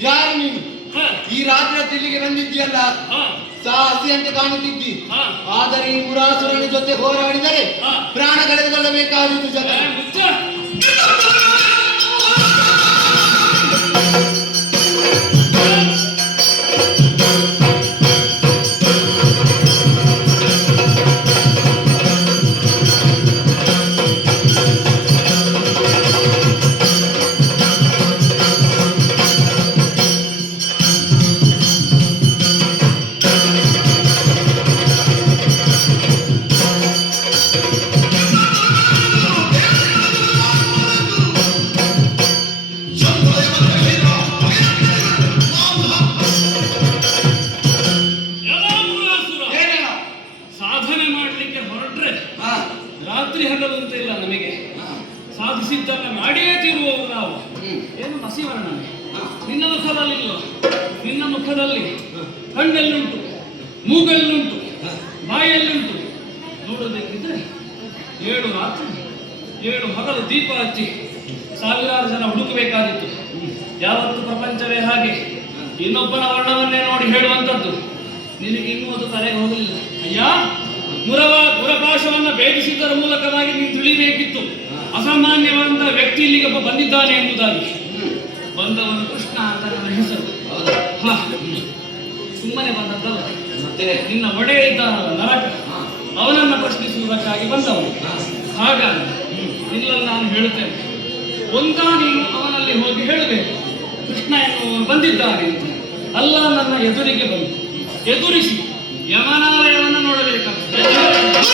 ಯಾರು ನೀನು? ಈ ರಾತ್ರಿ ತಿಳಿಗೆ ಬಂದಿದ್ದೀಯಲ್ಲ? ಸಾಹಸಿ ಅಂತ ಕಾಣುತ್ತಿದ್ದಿ. ಆದರೆ ಈ ಮುರಾಸುರನ ಜೊತೆ ಹೋರಾಡಿದರೆ ಪ್ರಾಣ ಕಳೆದುಕೊಳ್ಳಬೇಕಾದೀತು ಜೊತೆ ರಾತ್ರಿ ಹಗಲು ಅಂತ ಇಲ್ಲ ನಮಗೆ. ಸಾಧಿಸಿದ್ದನ್ನ ಮಾಡಿಯೇ ತೀರುವವರು ನಾವು. ಏನು ಮಸಿವರ್ಣ. ನಿನ್ನ ಮುಖದಲ್ಲಿ ಇಲ್ಲ ನಿನ್ನ ಮುಖದಲ್ಲಿ ಕಣ್ಣೆಲ್ಲುಂಟು ಮೂಗಲ್ಲುಂಟು ಬಾಯಲ್ಲುಂಟು. ನೋಡಬೇಕಿದ್ರೆ ಏಳು ರಾತ್ರಿ ಏಳು ಹಗಲು ದೀಪ ಹಚ್ಚಿ ಸಾವಿರಾರು ಜನ ಹುಡುಕಬೇಕಾದಿತ್ತು ಯಾವತ್ತು ಪ್ರಪಂಚವೇ ಹಾಗೆ? ಇನ್ನೊಬ್ಬನ ವರ್ಣವನ್ನೇ ನೋಡಿ ಹೇಳುವಂಥದ್ದು. ನಿನಗೆ ಇನ್ನೂ ಅದು ತಲೆಗೆ ಹೋಗಲಿಲ್ಲ. ಅಯ್ಯ ಮುರವ ಭೇದಿಸಿದ್ದರ ಮೂಲಕವಾಗಿ ನೀನು ತಿಳಿಬೇಕಿತ್ತು. ಅಸಾಮಾನ್ಯವಾದಂತಹ ವ್ಯಕ್ತಿ ಇಲ್ಲಿಗೆ ಬಂದಿದ್ದಾನೆ ಎಂಬುದಾಗಿ. ಬಂದವನು ಕೃಷ್ಣ ಅಂತ ನನ್ನ ಹೆಸರು. ಸುಮ್ಮನೆ ಬಂದದ್ದಲ್ಲ. ಮತ್ತೆ? ನಿನ್ನ ಒಡೆಯ ಇದ್ದಾನಲ್ಲ ನರಕ. ಅವನನ್ನು ಪ್ರಶ್ನಿಸುವುದಕ್ಕಾಗಿ ಬಂದವನು. ಹಾಗಾಗಿ ಇಲ್ಲ ನಾನು ಹೇಳುತ್ತೇನೆ. ಒಂದ ನೀನು ಅವನಲ್ಲಿ ಹೋಗಿ ಹೇಳಬೇಕು. ಕೃಷ್ಣ ಎನ್ನುವನು ಬಂದಿದ್ದಾನೆ ಅಂತ. ಅಲ್ಲ ನನ್ನ ಎದುರಿಗೆ ಬಂದು. ಎದುರಿಸಿ. ಯಮನಾಲಯವನ್ನು ನೋಡಬೇಕಾಗ್ತದೆ.